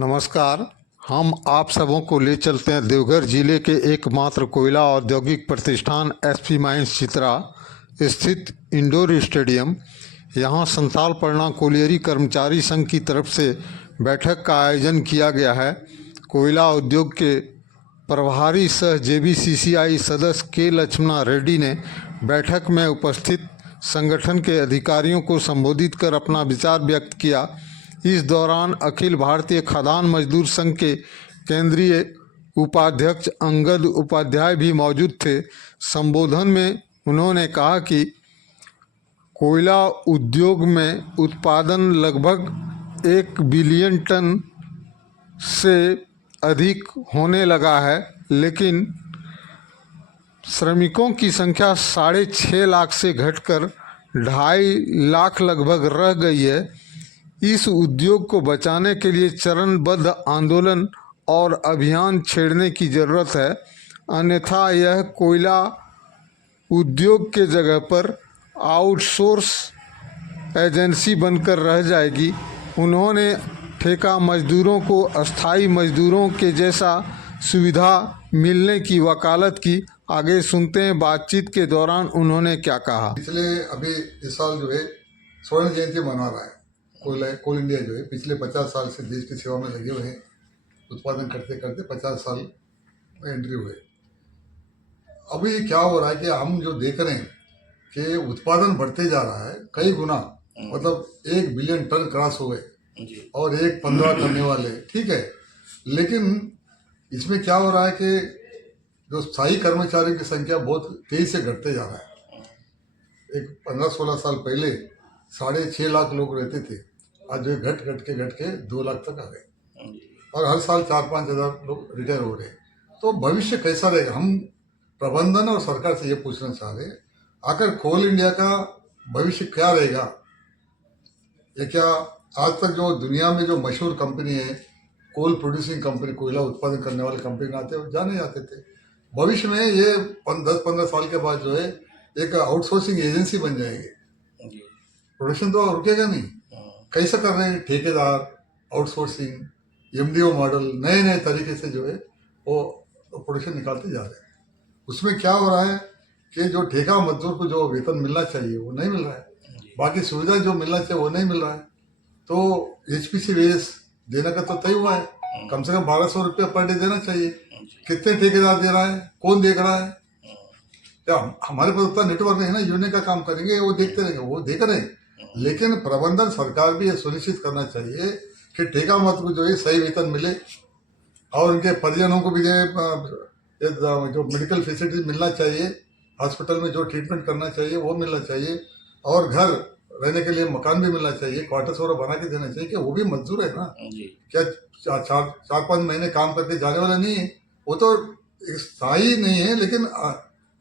नमस्कार। हम आप सबों को ले चलते हैं देवघर जिले के एकमात्र कोयला औद्योगिक प्रतिष्ठान एसपी माइंस चित्रा स्थित इंडोर स्टेडियम। यहां संथाल परगना कोलियरी कर्मचारी संघ की तरफ से बैठक का आयोजन किया गया है। कोयला उद्योग के प्रभारी सह जेबीसीसीआई सदस्य के लक्ष्मणा रेड्डी ने बैठक में उपस्थित संगठन के अधिकारियों को संबोधित कर अपना विचार व्यक्त किया। इस दौरान अखिल भारतीय खदान मजदूर संघ के केंद्रीय उपाध्यक्ष अंगद उपाध्याय भी मौजूद थे। संबोधन में उन्होंने कहा कि कोयला उद्योग में उत्पादन लगभग 1 बिलियन टन से अधिक होने लगा है, लेकिन श्रमिकों की संख्या 6.5 लाख से घटकर 2.5 लाख लगभग रह गई है। इस उद्योग को बचाने के लिए चरणबद्ध आंदोलन और अभियान छेड़ने की ज़रूरत है, अन्यथा यह कोयला उद्योग के जगह पर आउटसोर्स एजेंसी बनकर रह जाएगी। उन्होंने ठेका मजदूरों को अस्थाई मजदूरों के जैसा सुविधा मिलने की वकालत की। आगे सुनते हैं बातचीत के दौरान उन्होंने क्या कहा। पिछले अभी इस साल जो है स्वर्ण जयंती मना रहा है कोल इंडिया जो है पिछले 50 साल से देश की सेवा में लगे हुए हैं। उत्पादन करते करते 50 साल में एंट्री हुए। अभी क्या हो रहा है कि हम जो देख रहे हैं कि उत्पादन बढ़ते जा रहा है कई गुना, मतलब 1 बिलियन टन क्रॉस हो गए और 1.15 करने वाले, ठीक है। लेकिन इसमें क्या हो रहा है कि जो स्थायी कर्मचारियों की संख्या बहुत तेजी से घटते जा रहा है। एक 15-16 साल पहले 6.5 लाख लोग रहते थे, आज जो घट के 2 लाख तक आ गए और हर साल 4-5 हज़ार लोग रिटायर हो रहे हैं। तो भविष्य कैसा रहेगा, हम प्रबंधन और सरकार से ये पूछना चाह रहे हैं, आखिर कोल इंडिया का भविष्य क्या रहेगा। ये क्या आज तक जो दुनिया में जो मशहूर कंपनी है, कोल प्रोड्यूसिंग कंपनी, कोयला उत्पादन करने वाले कंपनी आते हैं जाने जाते थे, भविष्य में ये 10-15 साल के बाद जो है एक आउटसोर्सिंग एजेंसी बन जाएगी। प्रोडक्शन तो रुकेगा नहीं। कैसे कर रहे हैं, ठेकेदार, आउटसोर्सिंग, एमडीओ मॉडल, नए नए तरीके से जो है वो प्रोडक्शन निकालते जा रहे हैं। उसमें क्या हो रहा है कि जो ठेका मजदूर को जो वेतन मिलना चाहिए वो नहीं मिल रहा है, बाकी सुविधा जो मिलना चाहिए वो नहीं मिल रहा है। तो एचपीसी वेज देने का तो तय हुआ है, कम से कम 1200 रुपये पर डे देना चाहिए। कितने ठेकेदार दे रहा है, कौन देख रहा है, क्या हमारे पास उतना नेटवर्क नहीं है ना, यूनियन का काम करेंगे वो देखते रहेंगे, वो देख रहे हैं। लेकिन प्रबंधन सरकार भी ये सुनिश्चित करना चाहिए कि ठेका मत को जो है सही वेतन मिले और उनके परिजनों को भी जो मेडिकल फैसिलिटीज मिलना चाहिए, हॉस्पिटल में जो ट्रीटमेंट करना चाहिए वो मिलना चाहिए, और घर रहने के लिए मकान भी मिलना चाहिए, क्वार्टर्स वगैरह बना के देना चाहिए। कि वो भी मजदूर है ना, क्या 4-5 महीने काम करके जाने वाला नहीं है, वो तो स्थायी नहीं है, लेकिन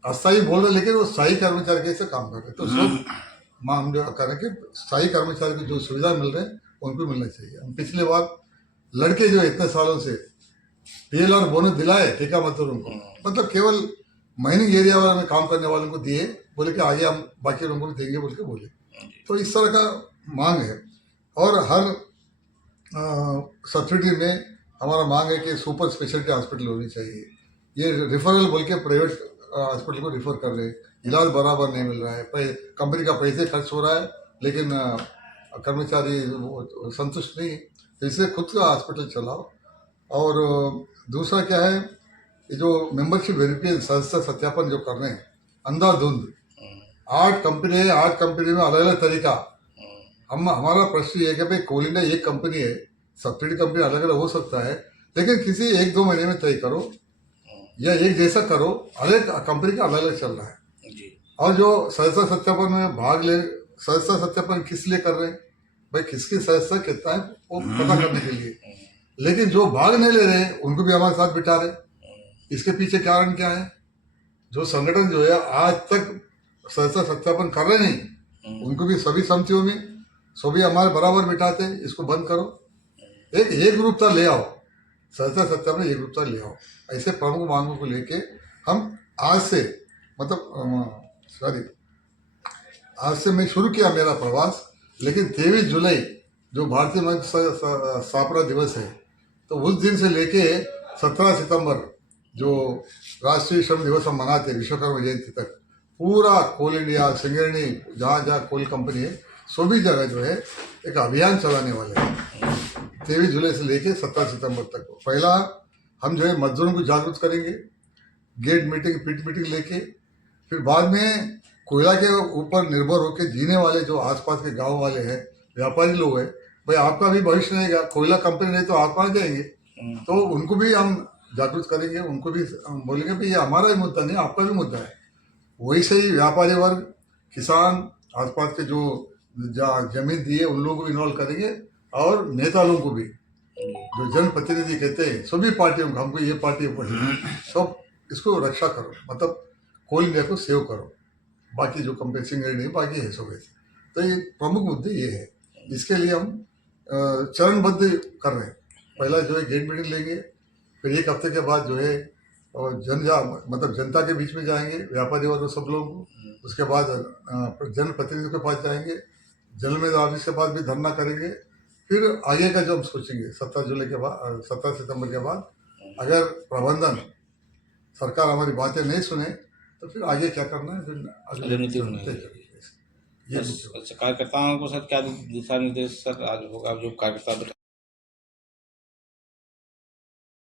अस्थायी बोल रहे, लेकिन वो स्थायी कर्मचारी कैसे काम कर रहे हैं। तो सब हम जो करें कि स्थायी कर्मचारी को जो सुविधा मिल रहे हैं उनको मिलना चाहिए। हम पिछले बार लड़के जो इतने सालों से पीएलआर बोनस दिलाए ठेका मजदूरों को, मतलब केवल माइनिंग एरिया वाले में काम करने वालों को दिए, बोले कि आगे हम बाकी लोगों को देंगे बोल के बोले। तो इस तरह का मांग है। और हर सब्सिडी में हमारा मांग है कि सुपर स्पेशलिटी हॉस्पिटल होनी चाहिए। ये रेफरल बोल के प्राइवेट हॉस्पिटल को रिफर कर रहे हैं, इलाज बराबर नहीं मिल रहा है, कंपनी का पैसे खर्च हो रहा है लेकिन कर्मचारी संतुष्ट नहीं है। तो इसलिए खुद का हॉस्पिटल चलाओ। और दूसरा क्या है, ये जो मेंबरशिप वेरिफिकेशन सदस्य सत्यापन जो कर रहे हैं अंधाधुंध, 8 कंपनी है, 8 कंपनी में अलग अलग तरीका। हमारा प्रश्न ये है कि भाई कोल इंडिया एक कंपनी है, सब्सिडी कंपनी अलग अलग हो सकता है, लेकिन किसी 1-2 महीने में तय करो या एक जैसा करो। अलग कंपनी का अलग अलग चल रहा है। और जो सदस्य सत्यापन में भाग ले, सदस्य सत्यापन किस लिए कर रहे हैं भाई, किसकी सदस्य कितना है वो पता करने के लिए। लेकिन जो भाग नहीं ले रहे उनको भी हमारे साथ बिठा रहे। इसके पीछे कारण क्या है, जो संगठन जो है आज तक सदस्य सत्यापन कर रहे नहीं, उनको भी सभी समितियों में सभी हमारे बराबर बिठाते, इसको बंद करो। एक रूपता ले आओ, सदस्य सत्यापन एक रूपता ले आओ। ऐसे प्रमुख मांगों को लेके हम आज से आज से मैं शुरू किया मेरा प्रवास, लेकिन 23 जुलाई जो भारतीय मंच स्थापना दिवस है तो उस दिन से लेके 17 सितंबर जो राष्ट्रीय श्रम दिवस हम मनाते हैं विश्वकर्मा जयंती तक पूरा कोल इंडिया सिंगरनी जहाँ जहाँ कोल कंपनी है सभी जगह जो है एक अभियान चलाने वाले हैं 23 जुलाई से लेके 17 सितंबर तक। पहला हम जो है मजदूरों को जागरूक करेंगे, गेट मीटिंग पिट मीटिंग लेके, फिर बाद में कोयला के ऊपर निर्भर होकर जीने वाले जो आसपास के गांव वाले हैं व्यापारी लोग हैं, भाई आपका भी भविष्य रहेगा, कोयला कंपनी नहीं तो आप कहाँ जाएंगे, तो उनको भी हम जागरूक करेंगे, उनको भी हम बोलेंगे भाई ये हमारा ही मुद्दा नहीं आपका भी मुद्दा है। वैसे ही व्यापारी वर्ग, किसान, आसपास के जो जमीन दिए उन लोगों को इन्वॉल्व करेंगे और नेता लोगों को भी, जो जनप्रतिनिधि कहते हैं सभी पार्टियों को, हमको ये पार्टी सब इसको रक्षा करो, मतलब कोल इंडिया को सेव करो, बाकी जो कंपेसिंग नहीं बाकी है सब ऐसे। तो ये प्रमुख मुद्दे ये है, इसके लिए हम चरणबद्ध कर रहे हैं। पहला जो है गेट मीटिंग लेंगे, फिर एक हफ्ते के बाद जो है और मतलब जनता के बीच में जाएंगे, व्यापारी वर्ग सब लोग, उसके बाद जनप्रतिनिधियों के पास जाएंगे, जनरल ऑफिस के पास भी धरना करेंगे। फिर आगे का जो हम सोचेंगे 17 जुलाई के बाद 17 सितंबर के बाद अगर प्रबंधन सरकार हमारी बातें नहीं सुने तो फिर आगे क्या करना है, फिर रणनीति बनाएंगे। ये अच्छा, कार्यकर्ताओं को सर क्या दिशा निर्देश सर आज होगा जो कार्यकर्ता